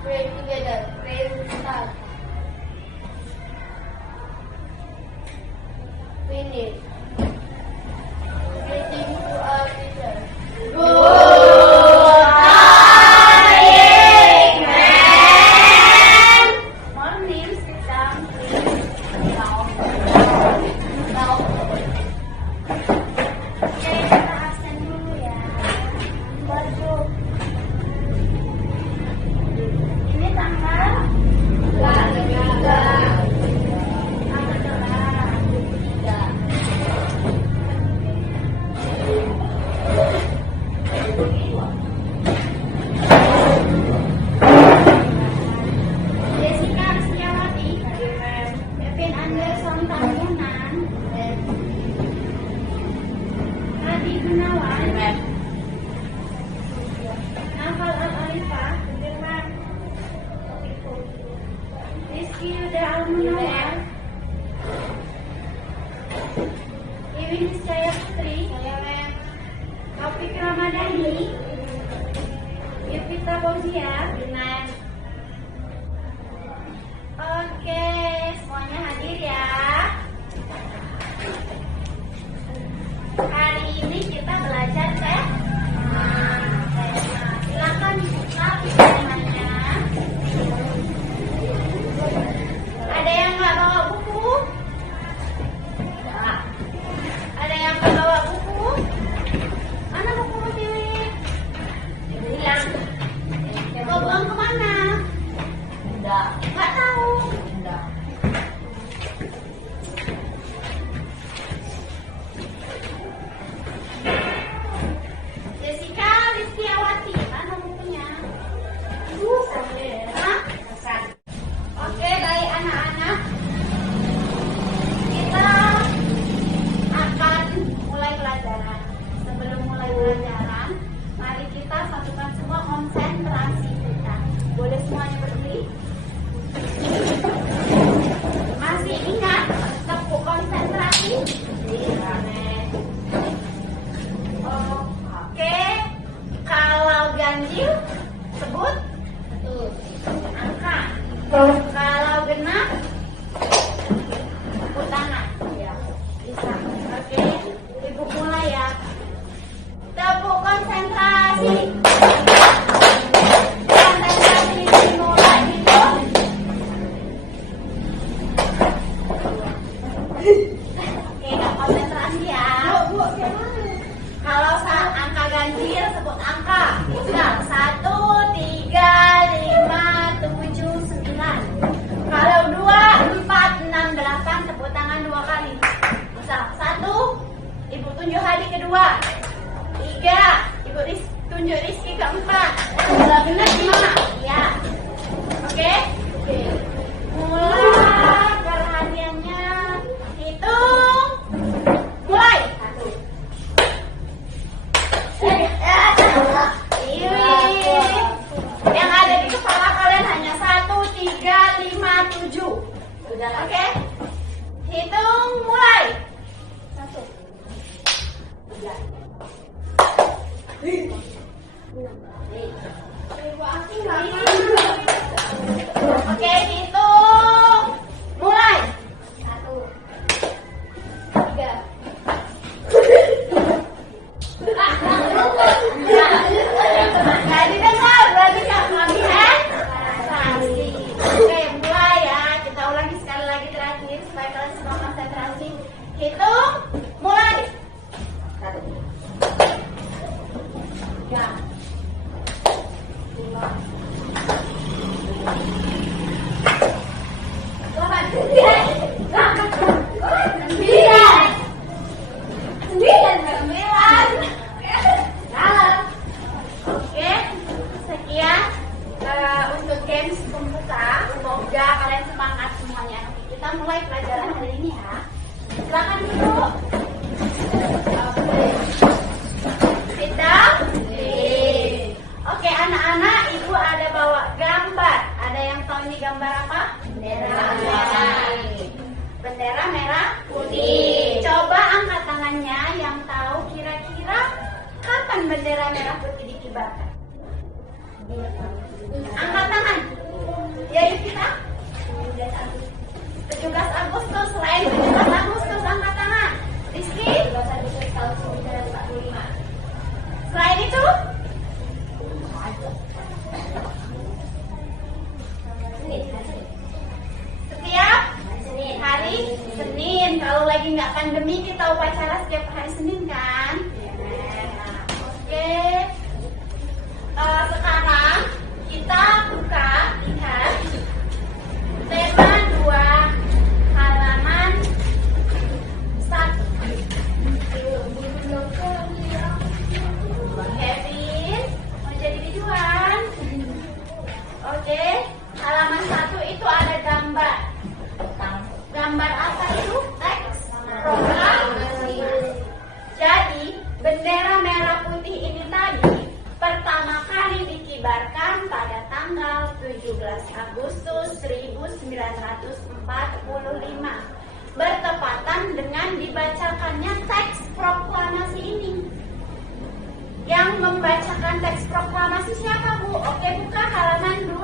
Pray together. Pray start. Finish. Greeting to our teacher. Morning, sit down, please. Now. Oke, kita absen dulu ya. Baju. Ini tanggal 23. Jessica Setiawati, Kevin Anderson Tambunan, Adi Gunawan, Nafal Al-Alifah, Rizky Yuda Al-Munawar, Iwi Niscaya Putri, Taufik Ramadhani, Yevita Fauzia. Oke, semuanya hadir ya. Hari ini kita belajar tema. Silakan dibuka temanya. Ada yang nggak bawa buku? Ada yang nggak bawa buku? Mana buku Tiwi? Hilang. Mau buang kemana? Nggak tahu. Jessica Listiawati, mana bukunya? Hah? Oke, baik anak-anak. Kita akan mulai pelajaran. Sebelum mulai pelajaran, mari kita satukan semua konsentrasi kita. Boleh semuanya berdiri? Masih ingat tepuk konsentrasi? Oke, kalau ganjil sebut angka. Kalau genap tepuk tangan. Ya, bisa. Oke, ibu mulai ya. Tepuk konsentrasi. Konsentrasi dimulai itu. Oke, konsentrasi ya. Kalau saat angka ganjil sebut angka. Misal 1, 3, 5, 7, 9. Kalau 2, 4, 6, 8 tepuk tangan 2 kali. Misal 1, ibu tunjuk hari kedua. 3, ibu tunjuk Rizky keempat. Kalau benar gimana? Ya. Oke? Mulai perhatiannya. Hitung. Mulai. Yang ada di kepala kalian hanya 1, 3, 5, 7. Oke? Hitung mulai. 1. Oke, hitung mulai. 1, 3. Jadi dengar, berarti kami konsentrasi. Oke, mulai ya. Kita ulangi sekali lagi terakhir supaya kalian semua konsentrasi. Hitung, mulai. 1, 3, 5, 9. Sekian untuk games pembuka. Semoga kalian semangat semuanya. Kita mulai pelajaran hari ini ya. Silakan duduk. Sit down. Oke, anak-anak, ibu ada bawa gambar. Ada yang tahu ini gambar apa? Bendera merah. Bendera merah putih. Coba angkat tangannya yang tahu kira-kira kapan bendera merah putih dikibarkan. Angkat tangan. upacara setiap hari Senin kan? Nah, oke. Sekarang kita buka, lihat tema 2 halaman 1. Kevin mau jadi biduan. Oke, halaman 1 itu ada gambar. Gambar apa itu? Teks proklamasi. Jadi bendera merah putih ini tadi pertama kali dikibarkan pada tanggal 17 Agustus 1945 bertepatan dengan dibacakannya teks proklamasi ini. Yang membacakan teks proklamasi siapa, Bu? Oke, buka halaman 2.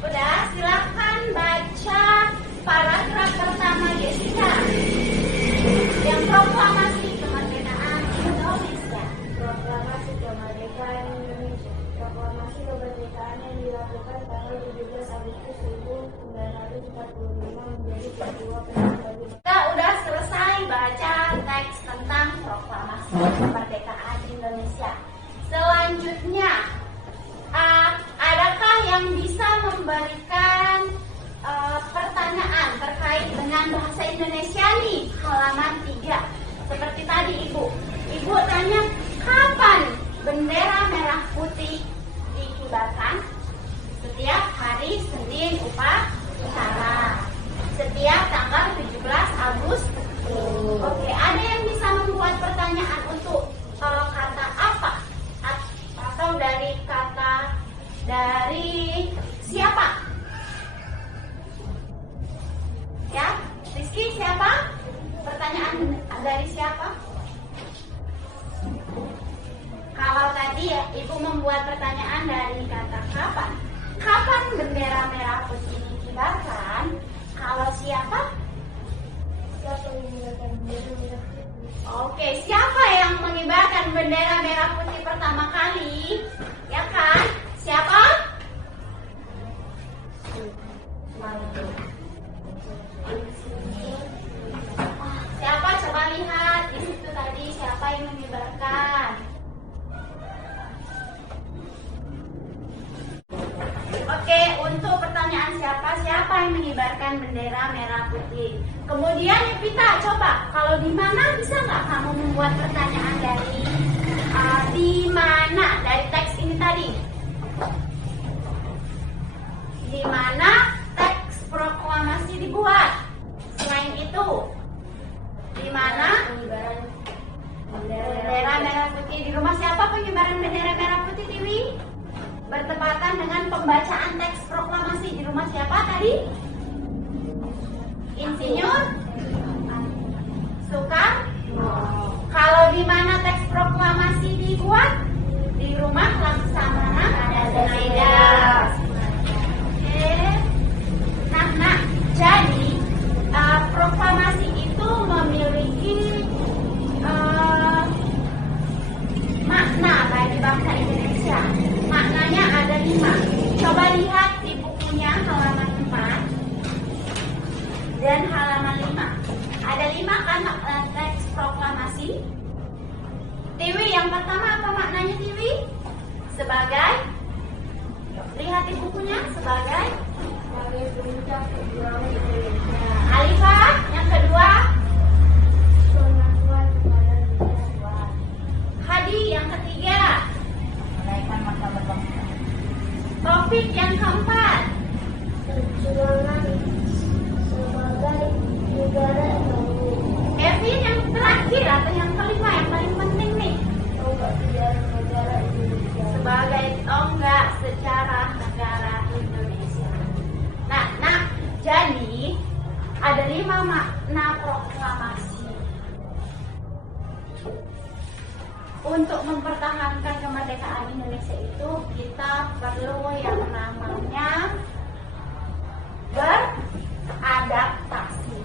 Udah, silakan baca paragraf pertama, Jessica. Yang proklamasi kemerdekaan Indonesia. Proklamasi kemerdekaan Indonesia. Proklamasi kemerdekaan yang dilakukan tanggal 17 Agustus 1945 menjadi sebuah peringatan. Kita udah selesai baca teks tentang proklamasi kemerdekaan Indonesia. Selanjutnya, adakah yang bisa memberikan pertanyaan terkait dengan bahasa Indonesia nih? Halaman 3. Seperti tadi Ibu tanya, kapan bendera merah putih dikibarkan? Setiap hari Senin upacara. Setiap tanggal 17 Agustus. Oke, ada yang bisa membuat pertanyaan untuk kata apa? Atau dari kata dari siapa? Ya, Rizky siapa? Pertanyaan dari siapa? Kalau tadi ya, Ibu membuat pertanyaan dari kata kapan. Kapan bendera merah putih dikibarkan? Kalau siapa? Siapa yang mengibarkan bendera merah putih? Oke, siapa yang mengibarkan bendera merah putih pertama kali? Ya kan? Siapa? Siapa? Coba lihat di situ tadi siapa yang mengibarkan. Oke, untuk pertanyaan siapa yang mengibarkan bendera merah putih. Kemudian Evita, coba kalau di mana bisa nggak kamu membuat pertanyaan dari di mana dari teks ini tadi? Di mana teks proklamasi dibuat? Selain itu, di mana Pengibaran bendera merah putih? Di rumah siapa pengibaran bendera merah putih, Tiwi? Bertepatan dengan pembacaan teks proklamasi di rumah siapa tadi? Insinyur Soekarno. Kalau di mana teks proklamasi dibuat? Di rumah Laksamana Hatta. Oke. Nah, jadi proklamasi itu memiliki makna bagi bangsa Indonesia. Maknanya ada 5. Coba lihat di bukunya halaman 4 dan halaman 5. Ada 5 kan teks proklamasi. Tiwi, yang pertama apa maknanya, Tiwi? Sebagai, lihat di bukunya, sebagai puncak perjuangan Indonesia. Alifah, yang kedua Pengakuan kepada negara. Hadi, yang ketiga Menaikkan martabat bangsa. Topik, yang keempat Perjuangan sebagai negara baru. Kevin, yang terakhir atau yang kelima, yang paling penting nih, Tonggak sejarah negara Indonesia. sebagai tonggak sejarah negara Indonesia. Nah, jadi ada 5 makna proklamasi. Untuk mempertahankan kemerdekaan Indonesia itu kita perlu yang namanya beradaptasi.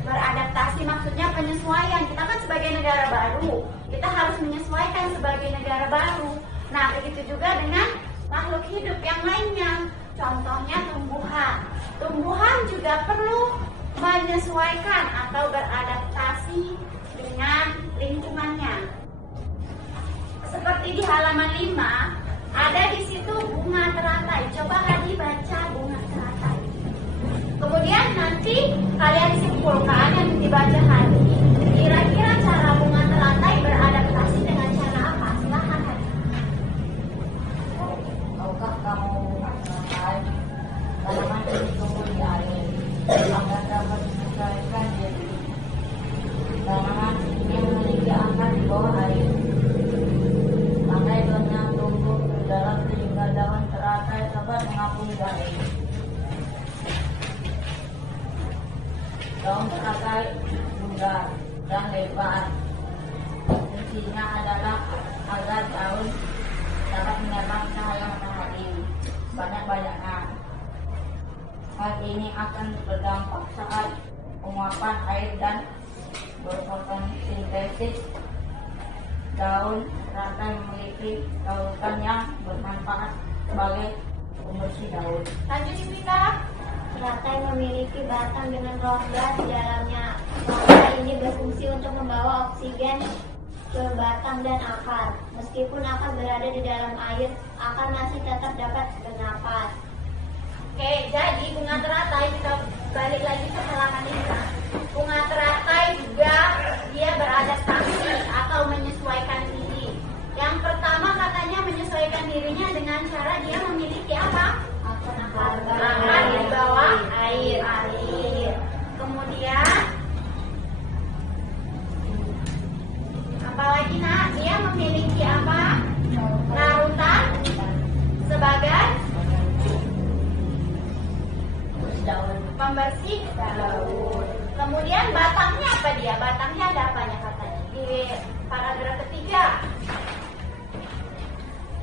Beradaptasi maksudnya penyesuaian. Kita kan sebagai negara baru, kita harus menyesuaikan sebagai negara baru. Nah, begitu juga dengan makhluk hidup yang lainnya. Contohnya tumbuhan. Tumbuhan juga perlu menyesuaikan atau beradaptasi dengan lingkungannya. Seperti di halaman 5, ada di situ bunga teratai. Coba Hadi baca bunga teratai. Kemudian nanti kalian simpulkan yang dibaca Hadi. Kira-kira cara bunga teratai beradaptasi dengan cara apa? Silahkan Hadi. Tahukah kamu bunga teratai? Tanaman ini tumbuh di air agar dapat menyesuaikan diri. Tanaman ini memiliki akar di bawah air. Tangkai daunnya tumbuh ke dalam sehingga daun teratai dapat mengapung air. Daun teratai bulat dan lebar. Fungsinya adalah agar daun dapat menyerap cahaya matahari banyak-banyaknya. Hal ini akan berdampak saat penguapan air dan berfotosintesis. Daun teratai memiliki larutan yang bermanfaat sebagai pembersih daun. Lanjut Vika. Teratai memiliki batang dengan rongga di dalamnya. Rongga ini berfungsi untuk membawa oksigen ke batang dan akar. Meskipun akar berada di dalam air, akar masih tetap dapat bernapas. Oke, jadi bunga teratai, kita balik lagi ke halaman 5. Bunga teratai juga dia beradaptasi atau menyesuaikan diri. Yang pertama katanya menyesuaikan dirinya dengan cara dia memiliki apa? Akar di bawah air. Kemudian apalagi nak? Dia memiliki apa? Larutan sebagai pembersih daun. Kemudian batangnya apa dia? Batangnya ada apanya katanya? Di paragraf ketiga.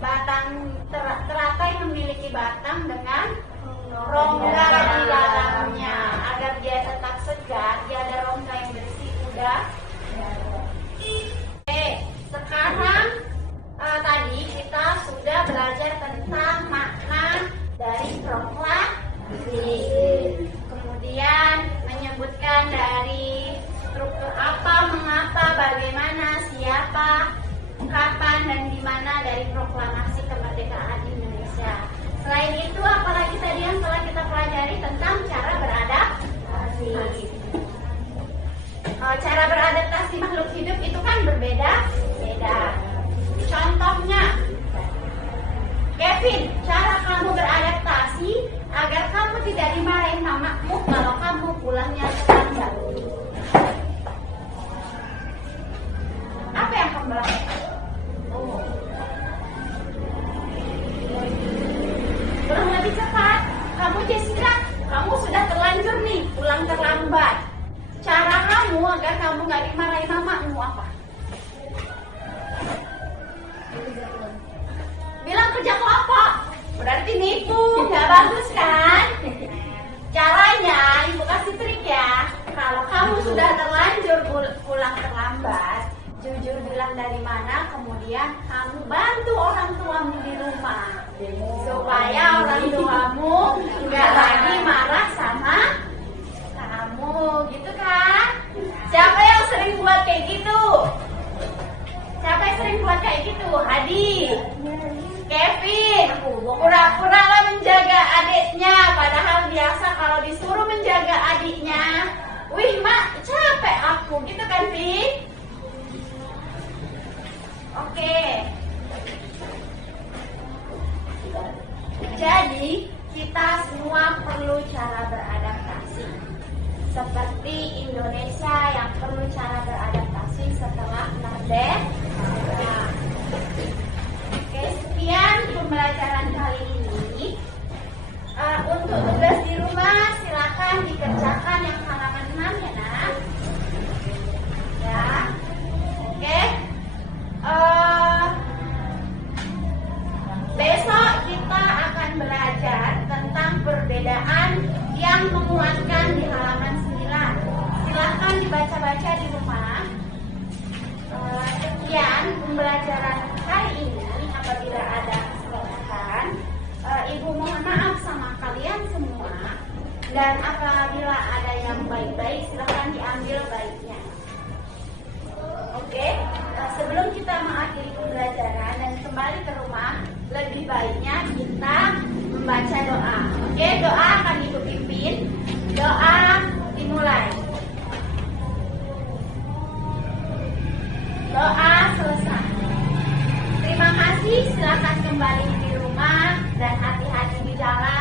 Batang teratai memiliki batang dengan rongga di dalamnya agar dia tetap segar. Dia ada rongga yang bersih. Udah. Oke, sekarang tadi kita sudah belajar tentang makna dari proklamasi. Kemudian menyebutkan dari struktur apa, mengapa, bagaimana, siapa, kapan, dan di mana dari proklamasi kemerdekaan Indonesia. Selain itu, apalagi tadi yang telah kita pelajari tentang cara beradaptasi. Cara beradaptasi makhluk hidup itu kan berbeda-beda. Contohnya, Kevin, cara kamu beradaptasi agar kamu tidak dimarahin mamamu kalau kamu pulangnya terlambat. Apa yang kamu lakukan? Pulang lebih cepat. Kamu Jessica, kamu sudah terlanjur nih pulang terlambat. Cara kamu agar kamu gak dimarahin mamamu apa? Bilang kerja kelompok. Berarti nipu, gak bagus kan? Caranya, ibu kasih trik ya. Kalau kamu sudah terlanjur pulang terlambat, jujur bilang dari mana, kemudian kamu bantu orang tuamu di rumah. Supaya orang tuamu gak lagi marah sama kamu, gitu kan? Siapa yang sering buat kayak gitu? Siapa yang sering buat kayak gitu? Hadi, Kevin, pura-pura lah menjaga adiknya, padahal biasa kalau disuruh menjaga adiknya, wih mak capek aku, gitu kan Vin? Oke. Jadi kita semua perlu cara beradaptasi. Seperti Indonesia yang perlu cara beradaptasi setelah merdeka. Oke, sekian pembelajaran kali ini. Untuk tugas di rumah silakan dikerjakan yang halaman 6 ya nak. Ya, oke. Besok kita akan belajar tentang perbedaan yang menguatkan di halaman 9. Silahkan dibaca-baca di rumah. Sekian pembelajaran hari ini. Apabila ada kesalahan, Ibu mohon maaf sama kalian semua. Dan apabila ada yang baik baik, silahkan diambil baiknya. Oke, sebelum kita mengakhiri pembelajaran dan kembali ke rumah, lebih baiknya kita membaca doa. Oke, doa akan Ibu pimpin. Doa dimulai. Doa selesai. Terima kasih, silakan kembali di rumah dan hati-hati di jalan.